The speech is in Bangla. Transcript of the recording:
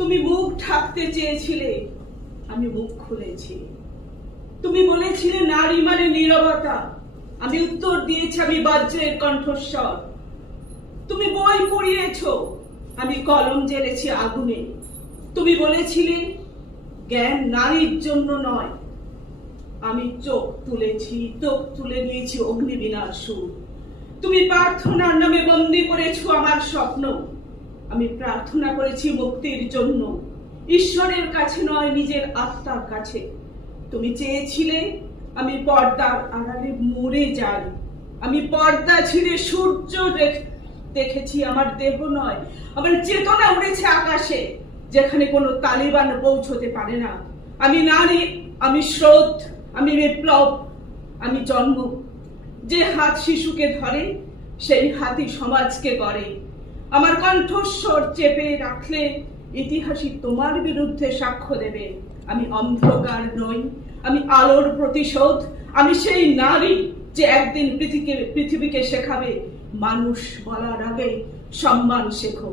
তুমি মুখ ঢাকতে চেয়েছিলে, আমি মুখ খুলেছি। তুমি বলেছিলে নারী মানে নীরবতা, আমি উত্তর দিয়েছি আমি বজ্রের কণ্ঠস্বর। তুমি বই পড়িয়েছ, আমি কলম জ্বেলেছি আগুনে। তুমি বলেছিলে জ্ঞান নারীর জন্য নয়, আমি চোখ তুলে নিয়েছি অগ্নিবীণার সুর। তুমি প্রার্থনার নামে বন্দী করেছো আমার স্বপ্ন, আমি প্রার্থনা করেছি মুক্তির জন্য, ঈশ্বরের কাছে নয়, নিজের আত্মার কাছে। তুমি চেয়েছিলে আমি পর্দার আড়ালে মরে যাই, আমি পর্দা ছিঁড়ে সূর্য দেখেছি। আমার দেহ নয়, আমার চেতনা উড়েছে আকাশে, যেখানে কোনো তালিবান পৌঁছতে পারে না। আমি নারী, আমি স্রোত, আমি বিপ্লব, আমি জন্ম। যে হাত শিশুকে ধরে সেই হাতই সমাজকে গড়ে। আমার কণ্ঠস্বর চেপে রাখলে ইতিহাসই তোমার বিরুদ্ধে সাক্ষ্য দেবে। আমি অন্ধকার নই, আমি আলোর প্রতিশোধ। আমি সেই নারী যে একদিন পৃথিবীকে শেখাবে মানুষ বলার আগে সম্মান শেখো।